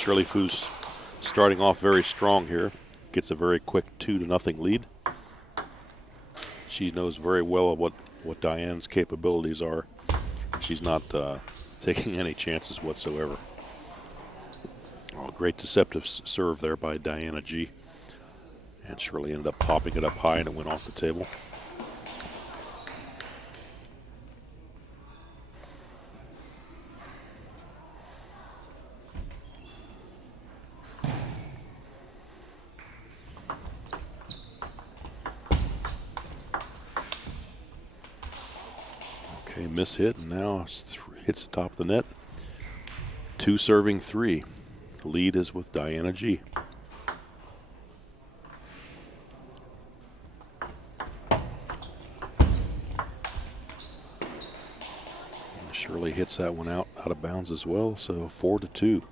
Shirley Fu's starting off very strong here. Gets a very quick 2-0 lead. She knows very well what Diane's capabilities are. She's not taking any chances whatsoever. Oh, great deceptive serve there by Diana G. And Shirley ended up popping it up high and it went off the table. Okay, miss hit, and now hits the top of the net. 2 serving 3. The lead is with Diana G. Shirley hits that one out of bounds as well, so 4-2.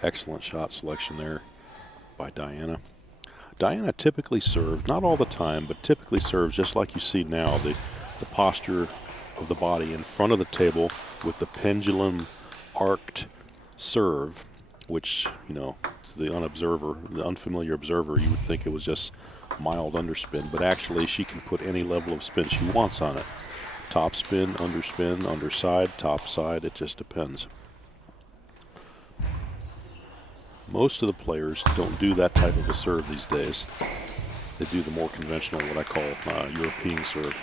Excellent shot selection there by Diana. Diana typically serves, not all the time, but typically serves just like you see now, the posture of the body in front of the table with the pendulum arced serve, which, you know, to the unfamiliar observer, you would think it was just mild underspin, but actually she can put any level of spin she wants on it. Top spin, underside, top side, it just depends. Most of the players don't do that type of a serve these days. They do the more conventional, what I call European serve.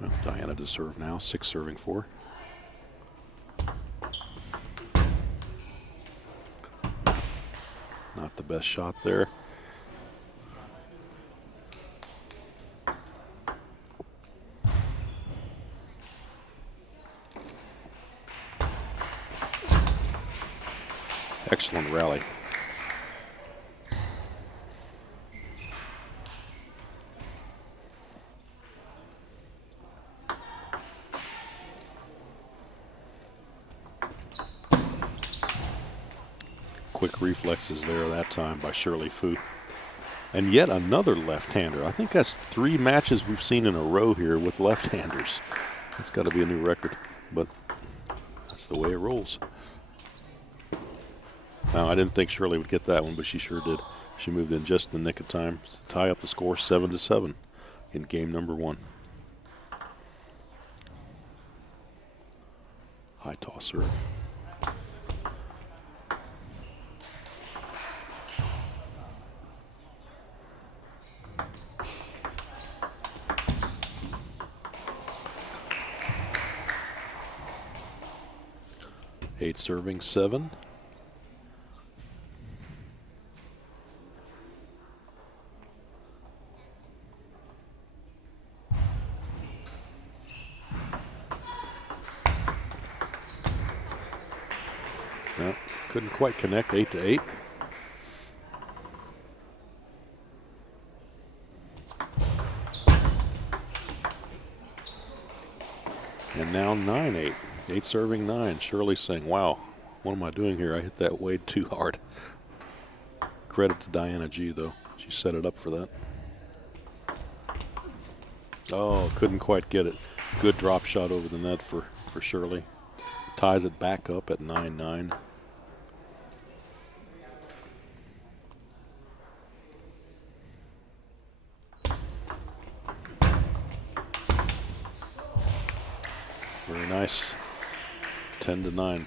Well, Diana to serve now, 6 serving 4. Not the best shot there. Excellent rally. Quick reflexes there that time by Shirley Fu. And yet another left-hander. I think that's 3 matches we've seen in a row here with left-handers. That's got to be a new record, but that's the way it rolls. Now, I didn't think Shirley would get that one, but she sure did. She moved in just in the nick of time to tie up the score 7-7 in game number 1. High toss serve. Eight serving 7. No, couldn't quite connect. 8-8. And now 9-8. 8 serving 9. Shirley saying, wow, what am I doing here? I hit that way too hard. Credit to Diana G, though. She set it up for that. Oh, couldn't quite get it. Good drop shot over the net for Shirley. Ties it back up at 9-9. Very nice. 10-9.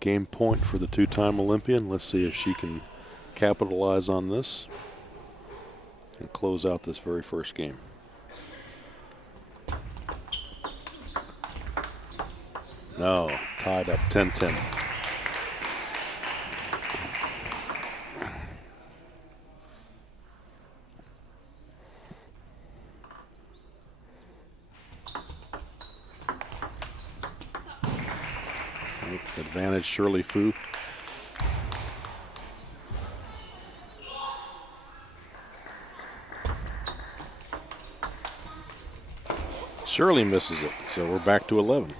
Game point for the 2-time Olympian. Let's see if she can capitalize on this and close out this very first game. No, tied up 10-10. Advantage Shirley Fu. Shirley misses it, so we're back to 11.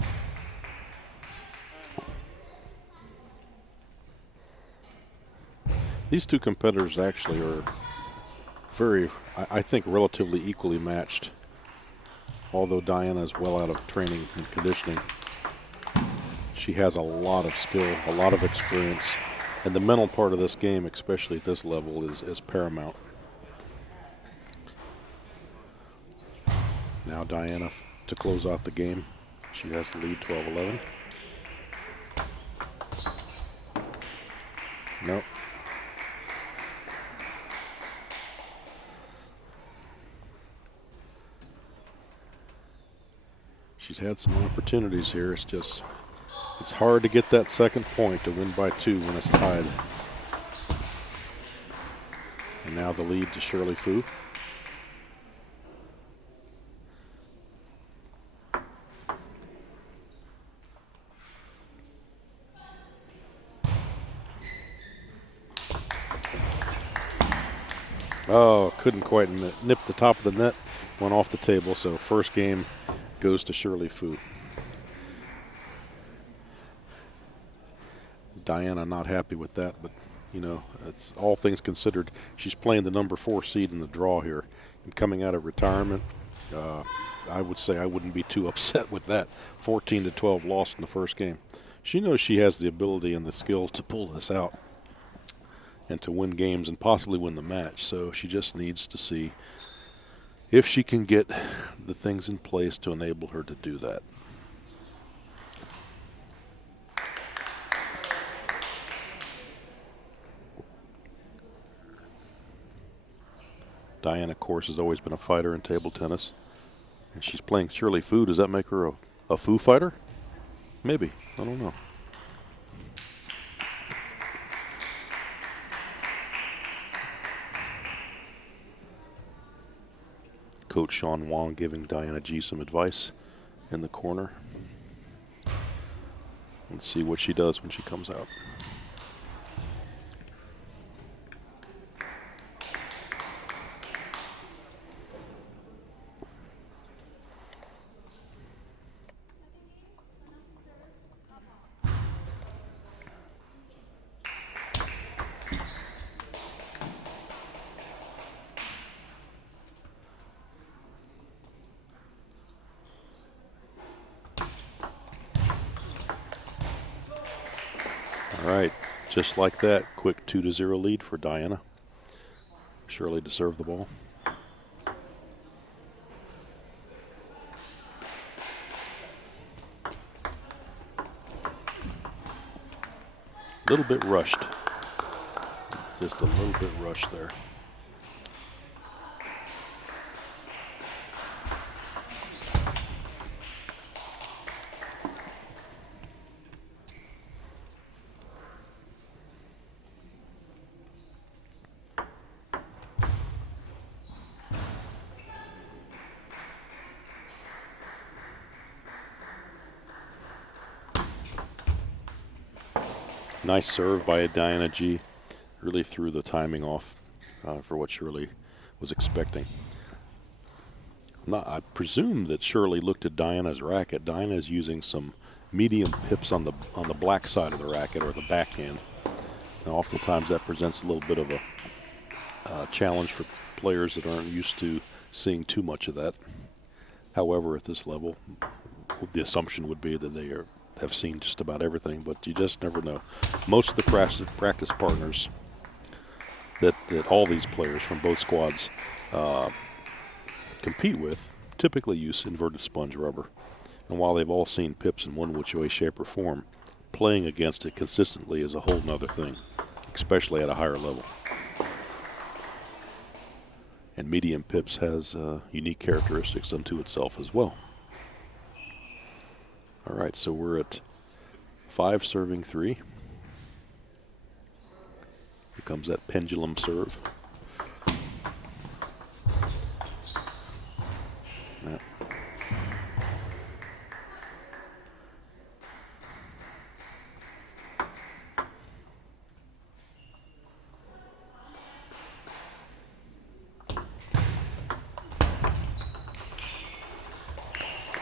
These two competitors actually are very, I think, relatively equally matched. Although Diana is well out of training and conditioning, she has a lot of skill, a lot of experience, and the mental part of this game, especially at this level, is paramount. Now Diana to close out the game. She has the lead 12-11. Nope. She's had some opportunities here. It's hard to get that second point to win by 2 when it's tied. And now the lead to Shirley Fu. Oh, couldn't quite nip the top of the net. Went off the table, so first game goes to Shirley Fu. Diana not happy with that, but you know, it's all things considered. She's playing the number 4 seed in the draw here, and coming out of retirement, I would say I wouldn't be too upset with that. 14-12 lost in the first game. She knows she has the ability and the skill to pull this out and to win games and possibly win the match. So she just needs to see if she can get the things in place to enable her to do that. Diana, of course, has always been a fighter in table tennis. And she's playing Shirley Fu. Does that make her a Fu fighter? Maybe. I don't know. Coach Sean Wong giving Diana G some advice in the corner. Let's see what she does when she comes out. All right, just like that, quick 2-0 lead for Diana. Shirley to serve the ball. A little bit rushed. Just a little bit rushed there. Nice serve by Diana G. Really threw the timing off for what Shirley was expecting. I presume that Shirley looked at Diana's racket. Diana is using some medium pips on the black side of the racket, or the backhand. And oftentimes that presents a little bit of a challenge for players that aren't used to seeing too much of that. However, at this level, the assumption would be that they have seen just about everything, but you just never know. Most of the practice partners that all these players from both squads compete with typically use inverted sponge rubber. And while they've all seen pips in one which way, shape, or form, playing against it consistently is a whole nother thing, especially at a higher level. And medium pips has unique characteristics unto itself as well. All right, so we're at 5 serving 3. Here comes that pendulum serve. Yep.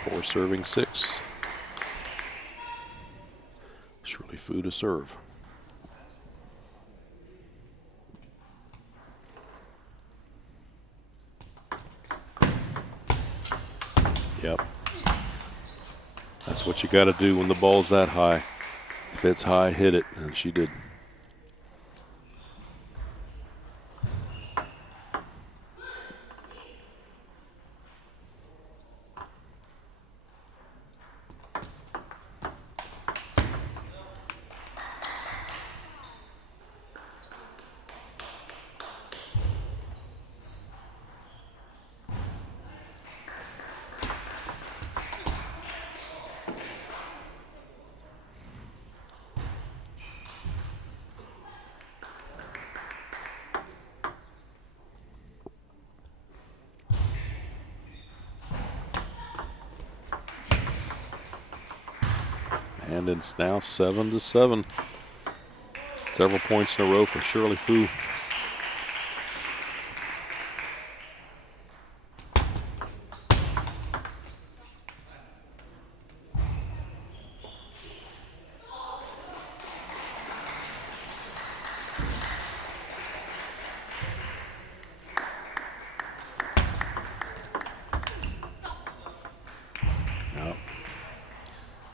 Four serving 6. Shirley Fu to serve. Yep. That's what you got to do when the ball's that high. If it's high, hit it, and she did. And it's now 7-7. Several points in a row for Shirley Fu.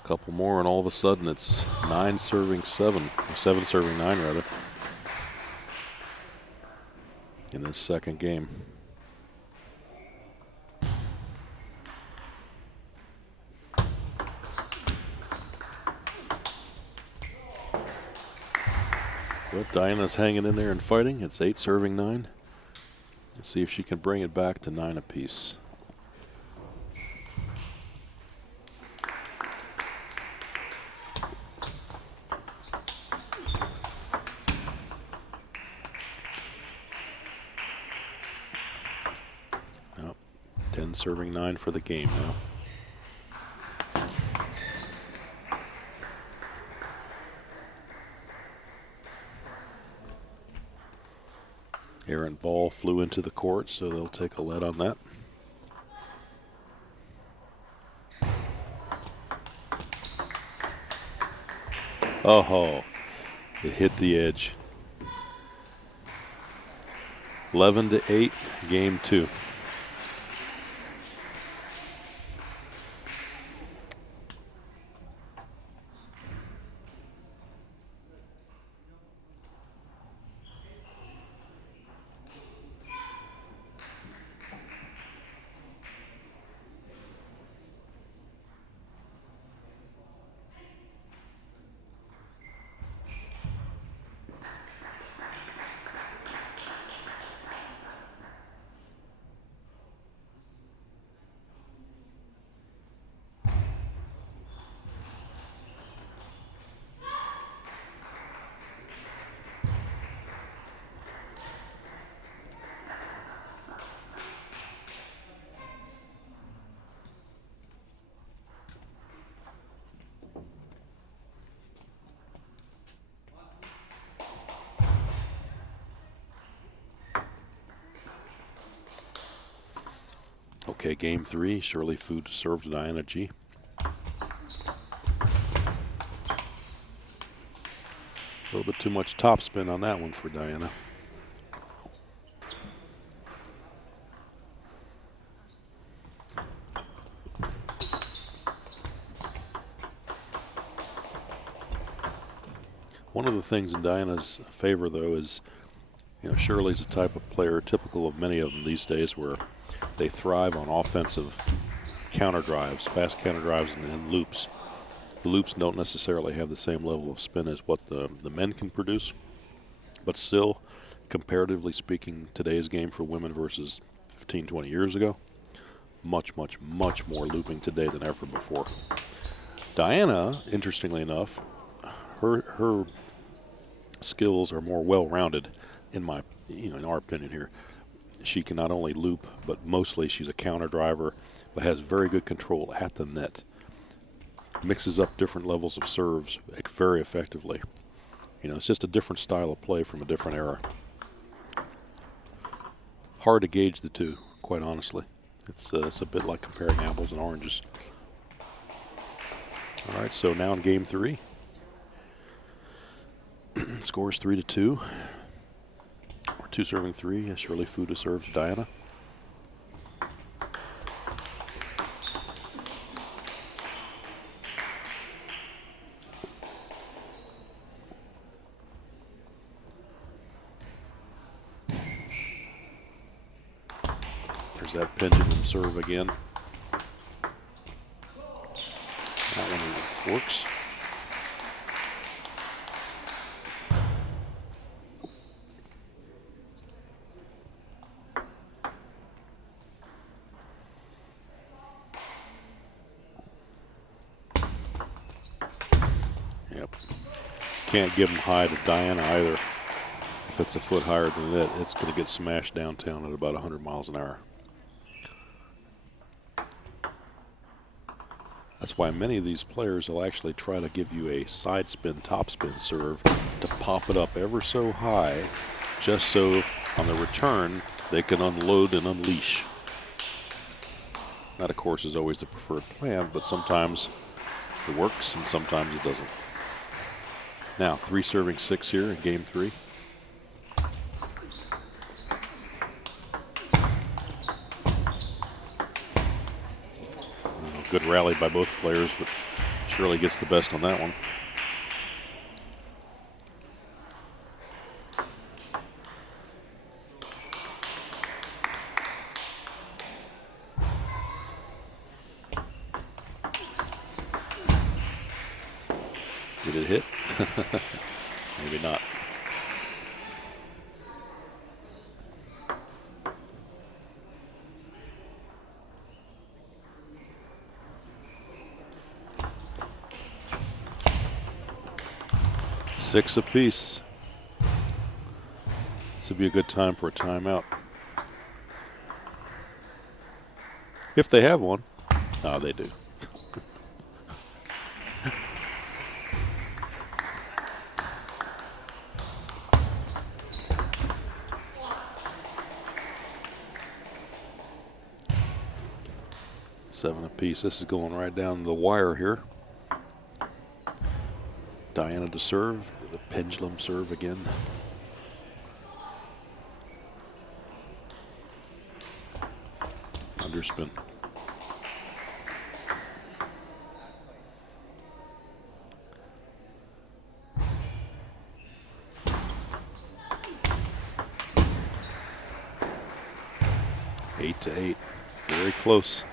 Couple more, and all of a sudden it's 9 serving 7, or 7 serving 9 rather, in this second game. But Diana's hanging in there and fighting. It's 8 serving 9. Let's see if she can bring it back to 9 apiece. Serving 9 for the game now. Errant ball flew into the court, so they'll take a lead on that. Oh, it hit the edge. 11-8, game 2. Okay, game 3, Shirley Fu to serve to Diana G. A little bit too much topspin on that one for Diana. One of the things in Diana's favor, though, is, you know, Shirley's a type of player typical of many of them these days where they thrive on offensive counter drives, fast counter drives, and loops. The loops don't necessarily have the same level of spin as what the men can produce, but still, comparatively speaking, today's game for women versus 15, 20 years ago, much, much, much more looping today than ever before. Diana, interestingly enough, her skills are more well-rounded in our opinion here. She can not only loop, but mostly she's a counter driver, but has very good control at the net. Mixes up different levels of serves very effectively. You know, it's just a different style of play from a different era. Hard to gauge the two, quite honestly. It's a bit like comparing apples and oranges. All right, so now in game 3. Scores 3-2. Or 2 serving 3. Shirley Fu to serve to Diana. There's that pendulum serve again. That one works. Yep. Can't give them high to Diana either. If it's a foot higher than that, it's going to get smashed downtown at about 100 miles an hour. That's why many of these players will actually try to give you a side spin, top spin serve to pop it up ever so high, just so on the return they can unload and unleash. That, of course, is always the preferred plan, but sometimes it works and sometimes it doesn't. Now, 3 serving 6 here in game 3. Good rally by both players, but Shirley gets the best on that one. Did it hit? Maybe not. Six apiece. This would be a good time for a timeout. If they have one. No, they do. Seven apiece. This is going right down the wire here. Diana to serve, the pendulum serve again. Underspin. Eight to 8, very close.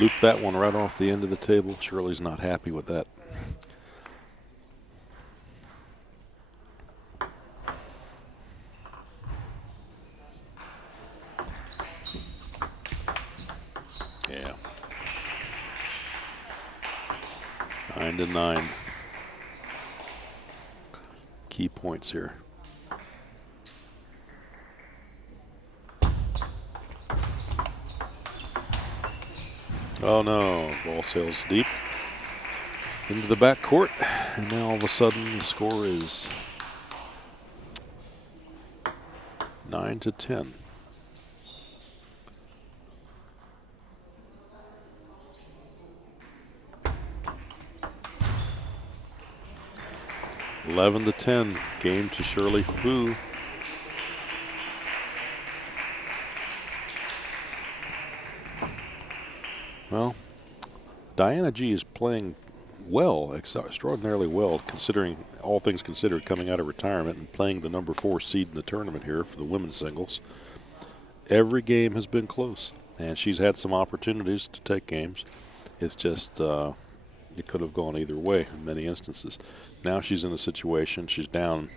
Loop that one right off the end of the table. Shirley's not happy with that. Yeah. 9 to 9. Key points here. Oh no, ball sails deep into the back court, and now all of a sudden the score is 9 to 10. $11 to 10, game to Shirley Fu. Well, Diana G is playing well, extraordinarily well, considering all things considered, coming out of retirement and playing the number 4 seed in the tournament here for the women's singles. Every game has been close, and she's had some opportunities to take games. It's just it could have gone either way in many instances. Now she's in a situation, she's down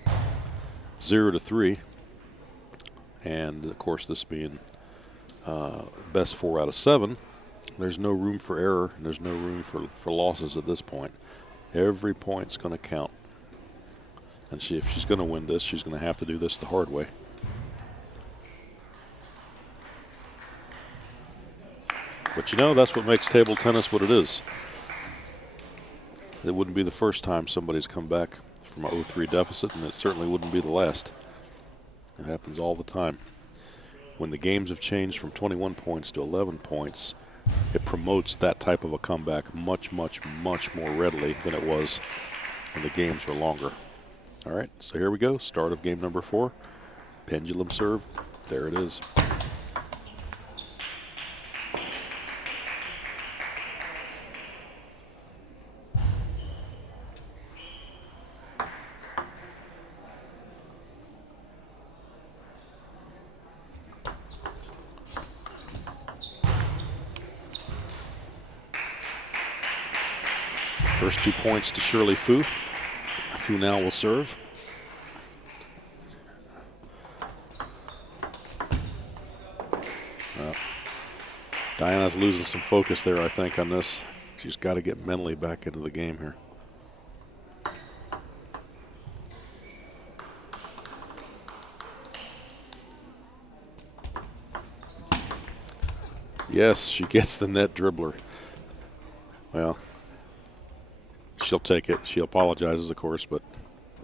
0 to 3, and of course this being best 4 out of 7. There's no room for error, and there's no room for losses at this point. Every point's going to count. And if she's going to win this, she's going to have to do this the hard way. But you know, that's what makes table tennis what it is. It wouldn't be the first time somebody's come back from an 0-3 deficit, and it certainly wouldn't be the last. It happens all the time. When the games have changed from 21 points to 11 points, it promotes that type of a comeback much, much, much more readily than it was when the games were longer. All right, so here we go. Start of game number 4. Pendulum serve. There it is. First 2 points to Shirley Fu, who now will serve. Diana's losing some focus there, I think, on this. She's got to get mentally back into the game here. Yes, she gets the net dribbler. Well, she'll take it. She apologizes, of course, but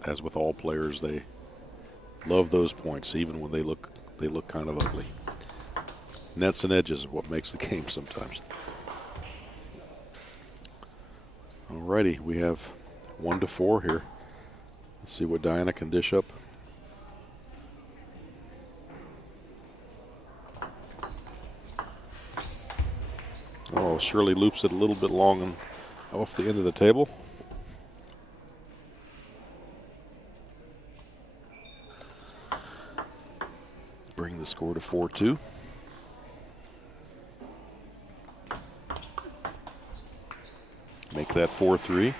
as with all players, they love those points, even when they look kind of ugly. Nets and edges is what makes the game sometimes. Alrighty, we have 1-4 here. Let's see what Diana can dish up. Oh, Shirley loops it a little bit long and off the end of the table. Bring the score to 4-2. Make that 4-3.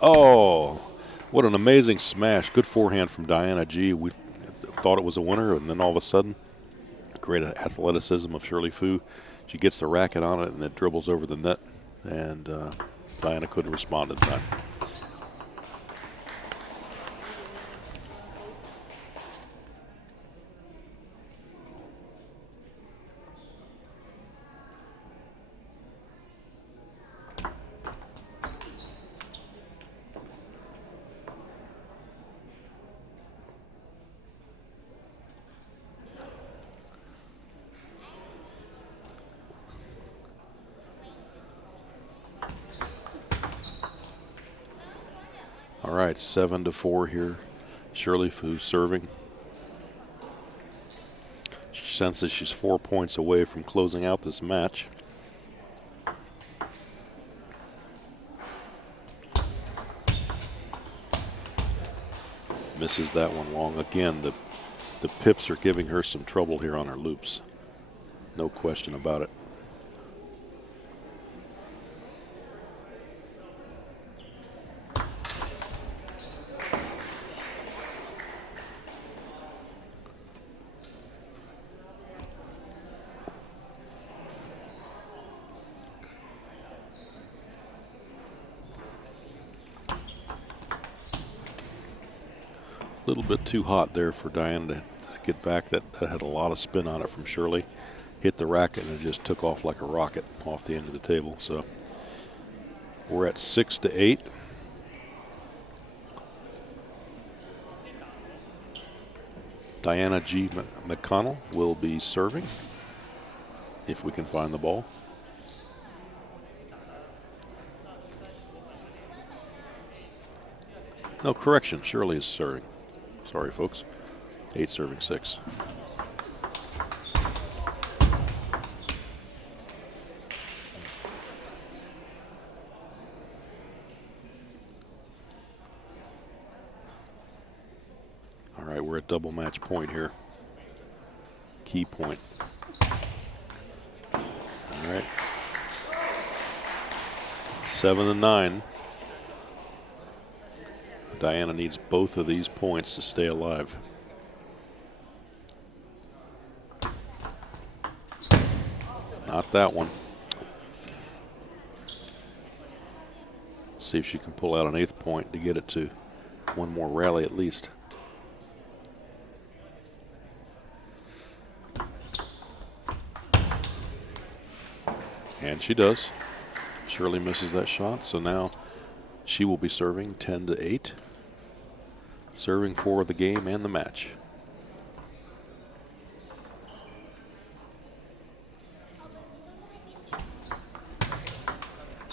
Oh, what an amazing smash. Good forehand from Diana G. We thought it was a winner, and then all of a sudden, great athleticism of Shirley Fu. She gets the racket on it, and it dribbles over the net, and Diana couldn't respond in time. All right, 7-4 here. Shirley Fu serving. She senses she's 4 points away from closing out this match. Misses that one long. Again, the pips are giving her some trouble here on her loops. No question about it. A little bit too hot there for Diane to get back. That had a lot of spin on it from Shirley. Hit the racket and it just took off like a rocket off the end of the table. So we're at 6-8. Diana G. McDonnell will be serving if we can find the ball. No, correction, Shirley is serving. Sorry, folks. 8 serving 6. All right, we're at double match point here. Key point. All right. 7-9. Diana needs both of these points to stay alive. Not that one. Let's see if she can pull out an 8th point to get it to one more rally at least. And she does. Shirley misses that shot, so now she will be serving 10-8. Serving for the game and the match.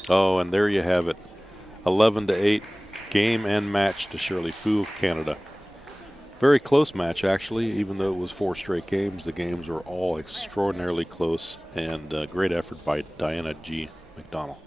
Oh, and there you have it. 11-8, game and match to Shirley Fu of Canada. Very close match, actually, even though it was 4 straight games. The games were all extraordinarily close, and great effort by Diana G. McDonnell.